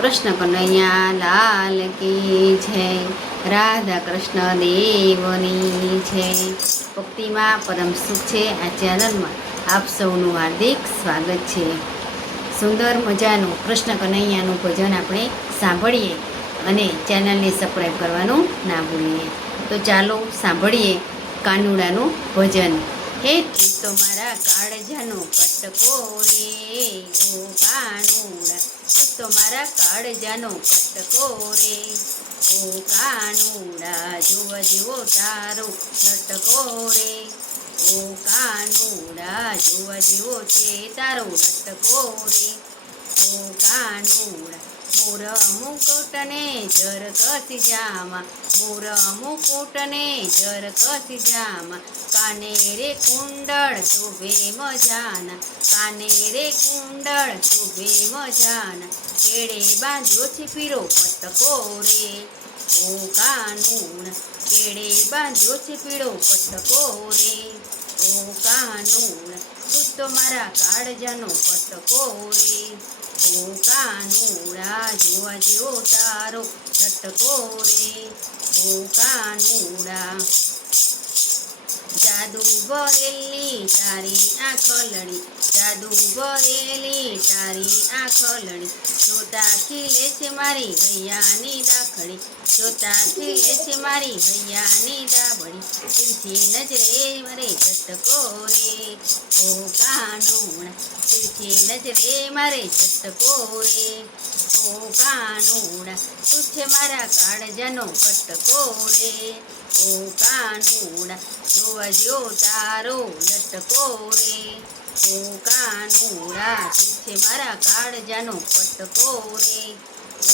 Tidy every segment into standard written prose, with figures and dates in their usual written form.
કૃષ્ણ કનૈયા લાલ કી જય, રાધા કૃષ્ણ દેવની જય। ભક્તિમાં પરમ સુખ છે આ ચેનલમાં આપ સૌનું હાર્દિક સ્વાગત છે। સુંદર મજાનું કૃષ્ણ કનૈયાનું ભજન આપણે સાંભળીએ અને ચેનલને સબસ્ક્રાઈબ કરવાનું ના ભૂલીએ। તો ચાલો સાંભળીએ કાનુડાનું ભજન। હે તું તો મારા કાળજાનો કટકો રે ઓ કાનુડા, તું તો મારા કાળજાનો કટકો રે ઓ કાનુડા, જોવા જેવો તારો લટકો રે ઓ કાનુડા, જોવા જેવો છે તારો લટકો રે ઓ કાનુડા। મોર મુકુટને જર કસી જામા, મોર મુકુટને જર કસી જામા, કાને રે કુંડળ શોભે મજાના, કાને રે કુંડળ શોભે મજાના, કેળે બાંધ્યો છે પીરો પટકો રે ઓ કાનુડા, કેળે બાંધ્યો છે પીળો પટકો રે ઓ કાનુડા, તું તો મારા કાળજાનો પટકો રે ઓ કાનુડા, જોવા જેવો તારો લટકો રે ઓ કાનુડા। જાદુ ભરેલી તારી આંખલડી, જાદુ ભરેલી તારી આંખલડી, જોતા ખીલે છે મારી હૈયાની દાખડી, જોતા ખીલે છે મારી હૈયાની દાબડી, તીરછી નજરે મારે ઝટકો રે ઓ કાનુડા, તીરછી નજરે મારે ઝટકો રે ઓ કાનુડા, તું છે મારા કાળજાનો કટકો રે ઓ કાનુડા, જોવા જેવો તારો લટકો રે ઓ કાનુડા, તું છે મારા કાળજાનો કટકો રે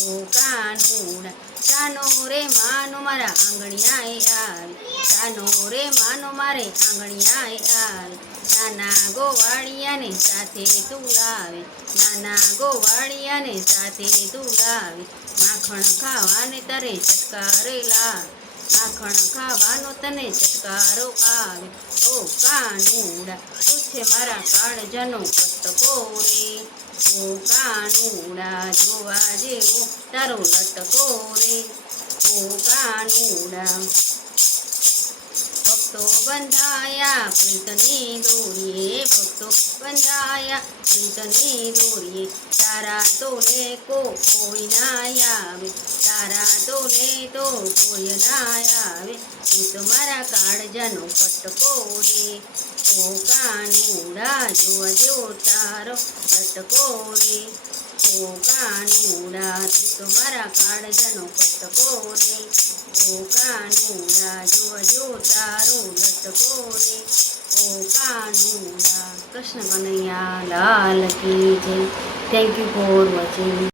ઓ કાનુડા। જાનો રે માનો મારા આંગણિયાએ આવે, જાનો રે માનો મારે આંગણિયાએ આવે, નાના ગોવાળિયાને સાથે તુડાવે, નાના ગોવાળિયાને સાથે તુડાવે, માખણ ખાવાને તારે ચટકારે લાવે, માખણ ખાવાનો તને ચટકારો આવે ઓ કાનુડા, તું છે મારા કાળજાનો કટકો રે ઓ કાનુડા, જોવા જેવો તારો લટકો રે ઓ કાનુડા। ભક્તો બંધાયા પ્રીતની દોરીએ, ભક્તો બંધાયા પ્રીતની દોરીએ, તારા તોલે કોઈ ના આવે, તારા તોલે તો કોઈ ના આવે, તું તો મારા કાળજાનો કટકો રે ઓ કાનુડા, જોવા જેવો તારો લટકો રે ઓ કાનુડા, તું તો મારા કાળજાનો કટકો રે ઓ કાનુડા, જોવા જેવો તારો લટકો રે ઓ કાનુડા। કૃષ્ણ કનૈયા લાલ કી જય। Thank you for watching.